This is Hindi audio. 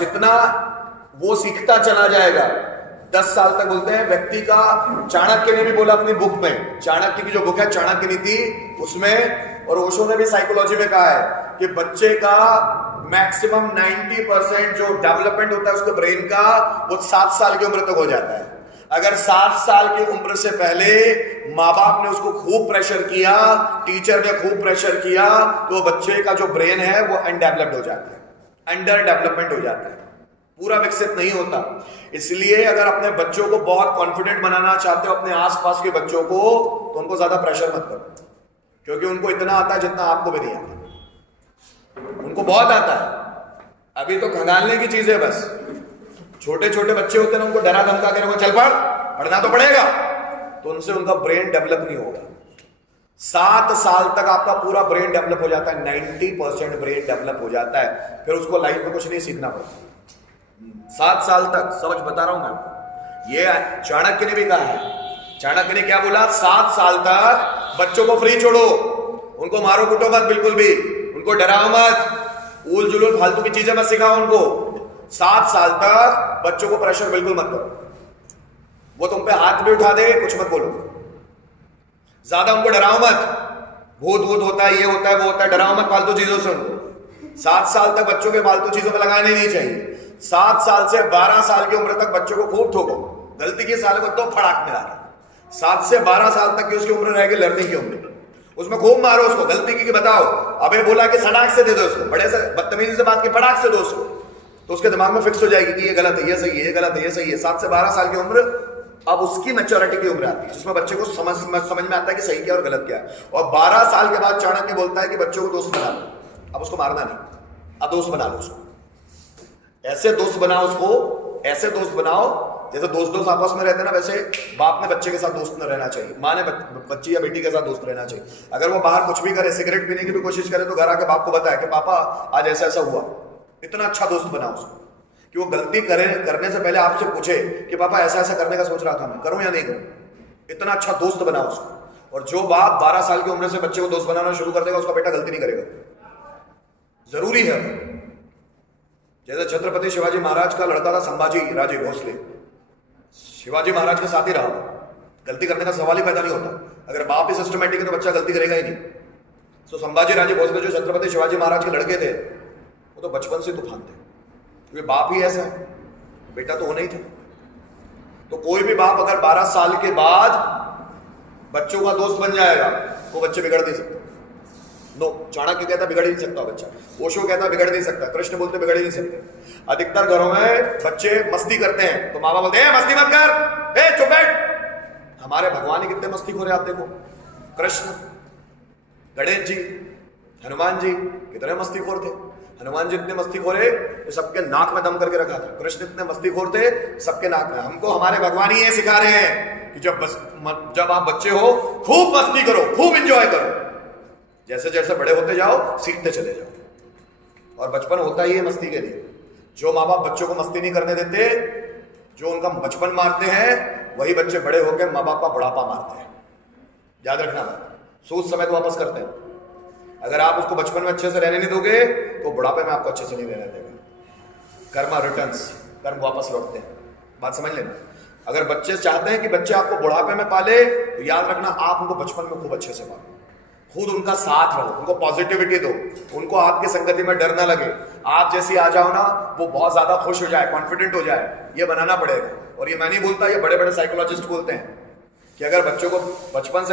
जितना वो सीखता चला जाएगा 10 साल तक, बोलते हैं व्यक्ति का, चाणक्य ने भी बोला अपनी बुक में, चाणक्य की जो बुक है चाणक्य नीति उसमें, और ओशो ने भी साइकोलॉजी में कहा है कि बच्चे का मैक्सिमम 90% जो डेवलपमेंट होता है उसके ब्रेन का, वो 7 साल की उम्र तक हो जाता है। अगर 7 साल की उम्र से पहले माँ बाप ने उसको खूब प्रेशर किया, टीचर ने खूब प्रेशर किया, तो बच्चे का जो ब्रेन है वो अनडेवलप्ड हो जाता है, अंडर डेवलपमेंट हो जाता है, पूरा विकसित नहीं होता। इसलिए अगर अपने बच्चों को बहुत कॉन्फिडेंट बनाना चाहते हो, अपने आसपास के बच्चों को, तो उनको ज्यादा प्रेशर मत करो, क्योंकि उनको इतना आता है जितना आपको भी नहीं आता। उनको बहुत आता है, अभी तो खंगालने की चीज है बस। छोटे छोटे बच्चे होते हैं, उनको डरा धमका के चल पढ़, पढ़ना तो पड़ेगा, तो उनसे उनका ब्रेन डेवलप नहीं होगा। 7 साल तक आपका पूरा ब्रेन डेवलप हो जाता है, 90% ब्रेन डेवलप हो जाता है, फिर उसको लाइफ में कुछ नहीं सीखना पड़ता। 7 साल तक, समझ बता रहा हूं मैं, ये चाणक्य ने भी कहा है। चाणक्य ने क्या बोला, 7 साल तक बच्चों को फ्री छोड़ो, उनको मारो कूटो मत, बिल्कुल भी उनको डराओ मत, उल जुलूल फालतू की चीजें मत सिखाओ उनको। 7 साल तक बच्चों को प्रेशर बिल्कुल मत करो, वो तुम पे हाथ भी उठा दे कुछ मत बोलो, ज्यादा उनको डराओ मत, भूत भूत होता है, ये होता है, वो होता है, डराओ मत फालतू चीजों से उनको। 7 साल तक बच्चों के फालतू चीजों में लगाने नहीं चाहिए। 7 साल से 12 साल की उम्र तक बच्चों को खूब ठोको, गलती की साल को तो फड़ाक में डालो। 7 से 12 साल तक की उसकी उम्र रहेगी लर्निंग की उम्र, उसमें खूब मारो उसको, गलती की बताओ, अबे बोला कि सड़ाक से दे दो उसको, बड़े से बदतमीजी से बात की फड़ाक से दो उसको, तो उसके दिमाग में फिक्स हो जाएगी कि ये गलत है, ये सही है, ये गलत है, ये सही है। 7 से 12 साल की उम्र अब उसकी मैच्योरिटी की उम्र आती है, जिसमें बच्चे को समझ में आता है कि सही क्या और गलत क्या है। और 12 साल के बाद चाणक्य बोलता है कि बच्चों को दोस्त बना लो, अब उसको मारना नहीं, अब दोस्त बना लो उसको, ऐसे दोस्त बनाओ उसको, ऐसे दोस्त बनाओ जैसे दोस्त आपस में रहते हैं ना, वैसे बाप ने बच्चे के साथ दोस्त न रहना चाहिए, माँ ने बच्ची या बेटी के साथ दोस्त रहना चाहिए। अगर वो बाहर कुछ भी करे, सिगरेट पीने की भी कोशिश करे, तो घर आके बाप को बताए कि पापा आज ऐसा ऐसा हुआ। इतना अच्छा दोस्त बनाओ उसको कि वो गलती करने से पहले आपसे पूछे कि पापा ऐसा ऐसा करने का सोच रहा था मैं, करूं या नहीं करूं। इतना अच्छा दोस्त बनाओ उसको। और जो बाप 12 साल की उम्र से बच्चे को दोस्त बनाना शुरू कर देगा, उसका बेटा गलती नहीं करेगा, जरूरी है। जैसे छत्रपति शिवाजी महाराज का लड़का था संभाजी राजे भोसले, शिवाजी महाराज के साथ ही रहा, गलती करने का सवाल ही पैदा नहीं होता। अगर बाप ही सिस्टमेटिक है तो बच्चा गलती करेगा ही नहीं। तो संभाजी राजे भोसले जो छत्रपति शिवाजी महाराज के लड़के थे, वो तो बचपन से तूफान थे, क्योंकि बाप ही ऐसा है, बेटा तो होना ही था। तो कोई भी बाप अगर 12 साल के बाद बच्चों का दोस्त बन जाएगा, वो बच्चे बिगड़ नहीं सकते। नो, चाणक्य कहता बिगड़ ही नहीं सकता बच्चा, ओशो कहता बिगड़ नहीं सकता, कृष्ण बोलते बिगड़ ही नहीं सकते। अधिकतर घरों में बच्चे मस्ती करते हैं तो माँ बाप बोलते हैं मस्ती मत कर, ए चुप बैठ। हमारे भगवान ही कितने मस्ती खोरे आते को, कृष्ण, गणेश जी, हनुमान जी कितने मस्तीखोर थे। हनुमान जी इतने मस्तीखोर है तो सबके नाक में दम करके रखा था। कृष्ण इतने मस्तीखोर थे, सबके नाक में। हमको हमारे भगवान ही ये सिखा रहे हैं कि जब आप बच्चे हो खूब मस्ती करो, खूब एंजॉय करो, जैसे जैसे बड़े होते जाओ सीखते चले जाओ। और बचपन होता ही है मस्ती के लिए। जो माँ बाप बच्चों को मस्ती नहीं करने देते, जो उनका बचपन मारते हैं, वही बच्चे बड़े होकर माँ बाप का बुढ़ापा मारते हैं। याद रखना, सूद समेत वापस करते हैं। अगर आप उसको बचपन में अच्छे से रहने नहीं दोगे तो बुढ़ापे में आपको अच्छे से नहीं रहने देगा। कर्मा रिटर्न्स, कर्म वापस लौटते हैं, बात समझ लेना। अगर बच्चे चाहते हैं कि बच्चे आपको बुढ़ापे में पाले, तो याद रखना आप उनको बचपन में खूब अच्छे से पालो, खुद उनका साथ रहो, उनको पॉजिटिविटी दो, उनको आपकी संगति में डर ना लगे। आप जैसी आ जाओ ना, वो बहुत ज्यादा खुश हो जाए, कॉन्फिडेंट हो जाए, ये बनाना पड़ेगा। और ये मैं नहीं बोलता, ये बड़े बड़े साइकोलॉजिस्ट बोलते हैं कि अगर बच्चों को बचपन से